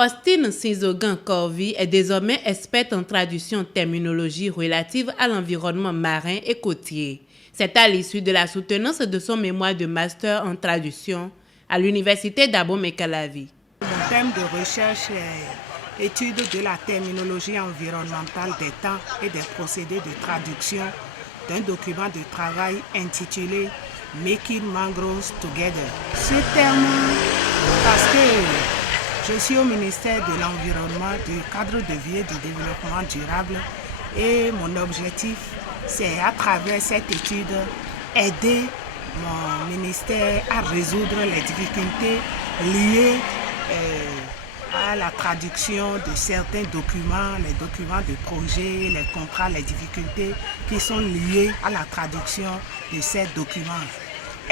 Faustine Sinzogan-Corvi est désormais experte en traduction terminologie relative à l'environnement marin et côtier. C'est à l'issue de la soutenance de son mémoire de master en traduction à l'université d'Abomey-Calavi. Mon thème de recherche est étude de la terminologie environnementale des temps et des procédés de traduction d'un document de travail intitulé Making Mangroves Together. Ce terme, parce que je suis au ministère de l'Environnement, du cadre de vie et du développement durable et mon objectif, c'est à travers cette étude, aider mon ministère à résoudre les difficultés liées à la traduction de certains documents, les documents de projet, les contrats, les difficultés qui sont liées à la traduction de ces documents.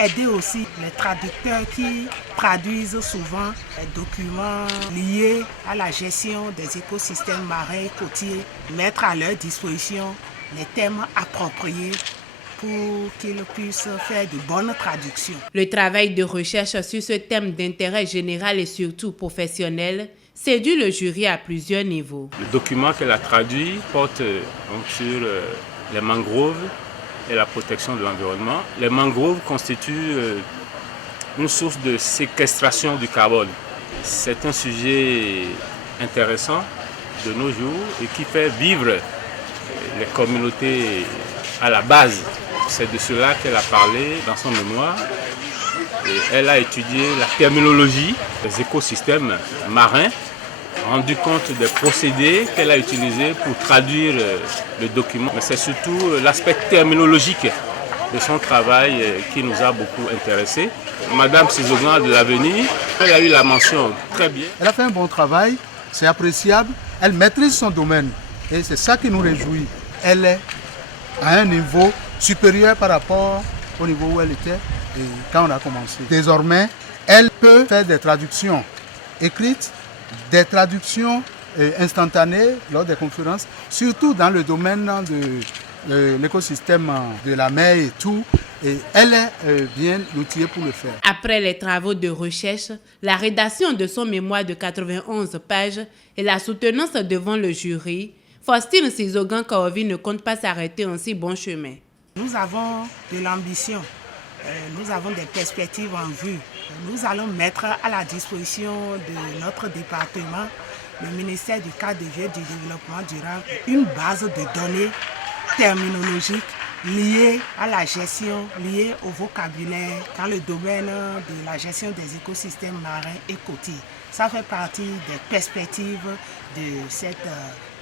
Aider aussi les traducteurs qui traduisent souvent les documents liés à la gestion des écosystèmes marins et côtiers, mettre à leur disposition les thèmes appropriés pour qu'ils puissent faire de bonnes traductions. Le travail de recherche sur ce thème d'intérêt général et surtout professionnel séduit le jury à plusieurs niveaux. Le document qu'elle a traduit porte sur les mangroves et la protection de l'environnement. Les mangroves constituent une source de séquestration du carbone. C'est un sujet intéressant de nos jours et qui fait vivre les communautés à la base. C'est de cela qu'elle a parlé dans son mémoire. Et elle a étudié la terminologie des écosystèmes marins, rendu compte des procédés qu'elle a utilisés pour traduire le document. Mais c'est surtout l'aspect terminologique de son travail qui nous a beaucoup intéressés. Madame Sinzogan de l'Avenir, elle a eu la mention très bien. Elle a fait un bon travail, c'est appréciable. Elle maîtrise son domaine et c'est ça qui nous réjouit. Elle est à un niveau supérieur par rapport au niveau où elle était quand on a commencé. Désormais, elle peut faire des traductions écrites, des traductions instantanées lors des conférences, surtout dans le domaine de l'écosystème de la mer et tout. Et elle est bien outillée pour le faire. Après les travaux de recherche, la rédaction de son mémoire de 91 pages et la soutenance devant le jury, Faustine Sinzogan-Corvi ne compte pas s'arrêter en si bon chemin. Nous avons de l'ambition, nous avons des perspectives en vue. Nous allons mettre à la disposition de notre département, le ministère du cadre de vie et du développement durable, une base de données terminologiques liées à la gestion, liées au vocabulaire dans le domaine de la gestion des écosystèmes marins et côtiers. Ça fait partie des perspectives de cette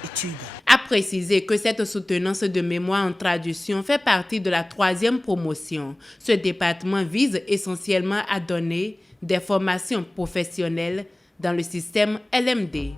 étude. A préciser que cette soutenance de mémoire en traduction fait partie de la 3e promotion. Ce département vise essentiellement à donner des formations professionnelles dans le système LMD.